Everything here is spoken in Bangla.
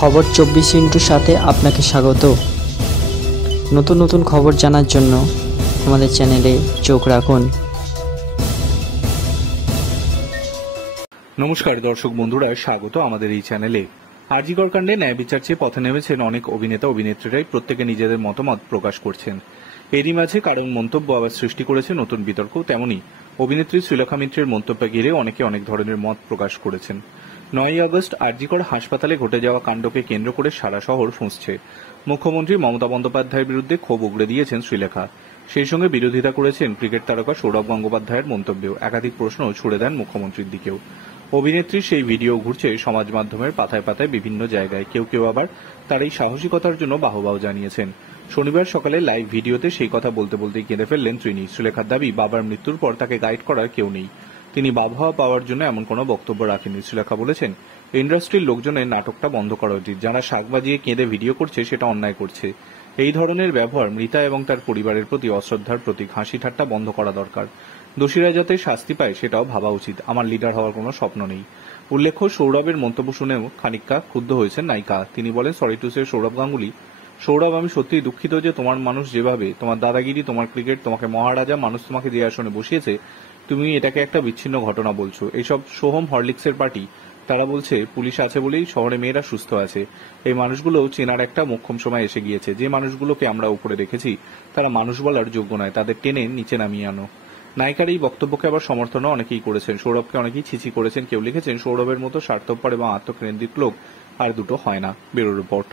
খবর 24 সাথে আপনাকে স্বাগত। নতুন নতুন খবর জানার জন্য আমাদের চ্যানেলে চোখ রাখুন। নমস্কার দর্শক বন্ধুরা, স্বাগত আমাদের এই চ্যানেলে। আরজিকর কাণ্ডে ন্যায় বিচার চেয়ে পথে নেমেছেন অনেক অভিনেতা অভিনেত্রীরাই প্রত্যেকে নিজেদের মতামত প্রকাশ করছেন। এরই মাঝে কারণ মন্তব্য আবার সৃষ্টি করেছে নতুন বিতর্ক। তেমনি অভিনেত্রী শ্রীলেখা মিত্রের মন্তব্য ঘিরে অনেকে অনেক ধরনের মত প্রকাশ করেছেন। 9ই আগস্ট আরজিকর হাসপাতালে ঘটে যাওয়া কাণ্ডকে কেন্দ্র করে সারা শহর ফুঁসছে। মুখ্যমন্ত্রী মমতা বন্দ্যোপাধ্যায়ের বিরুদ্ধে ক্ষোভ উগড়ে দিয়েছেন শ্রীলেখা। সেই সঙ্গে বিরোধিতা করেছেন ক্রিকেট তারকা সৌরভ গঙ্গোপাধ্যায়ের মন্তব্যেও। একাধিক প্রশ্ন ছুড়ে দেন মুখ্যমন্ত্রীর দিকেও। অভিনেত্রীর সেই ভিডিও ঘুরছে সমাজ মাধ্যমের পাতায় পাতায় বিভিন্ন জায়গায়। কেউ কেউ আবার তার এই সাহসিকতার জন্য বাহবাও জানিয়েছেন। শনিবার সকালে লাইভ ভিডিওতে সেই কথা বলতে বলতেই কেঁদে ফেললেন তিনি। শ্রীলেখার দাবি, বাবার মৃত্যুর পর তাকে গাইড করার কেউ নেই। তিনি বাবা পাওয়ার জন্য এমন কোনো বক্তব্য রাখেননি। শ্রীলেখা বলেছেন, ইন্ডাস্ট্রির লোকজনের নাটকটা বন্ধ করা উচিত। যারা শাক বাজিয়ে কেঁদে ভিডিও করছে সেটা অন্যায় করছে। এই ধরনের ব্যবহার মৃতা এবং তার পরিবারের প্রতি অশ্রদ্ধার প্রতীক। হাসি ঠাট্টা বন্ধ করা দরকার। দোষীরা যাতে শাস্তি পায় সেটাও ভাবা উচিত। আমার লিডার হওয়ার কোনো স্বপ্ন নেই। উল্লেখ্য, সৌরভের মন্তব্য শুনেও খানিকটা ক্ষুব্ধ হয়েছেন নায়িকা। তিনি বলেন, sorry to say Sourav Ganguly, Sourav আমি সত্যিই দুঃখিত যে তোমার মানুষ যেভাবে, তোমার দাদাগিরি, তোমার ক্রিকেট, তোমাকে মহারাজা, মানুষ তোমাকে যে আসনে বসিয়েছে, তুমি এটাকে একটা বিচ্ছিন্ন ঘটনা বলছো। এইসব সোহম হরলিক্সের পার্টি, তারা বলছে পুলিশ আছে বলেই শহরে মেয়েরা সুস্থ আছে। এই মানুষগুলো চেনার একটা মোক্ষম সময় এসে গিয়েছে। যে মানুষগুলোকে আমরা উপরে রেখেছি তারা মানুষ বলার যোগ্য নয়, তাদের টেনে নিচে নামিয়ে আনো। নায়িকার এই বক্তব্যকে আবার সমর্থনও অনেকেই করেছেন। সৌরভকে অনেকেই ছিছি করেছেন। কেউ লিখেছেন, সৌরভের মতো স্বার্থপর এবং আত্মকেন্দ্রিক লোক আর দুটো হয় না। Bureau report.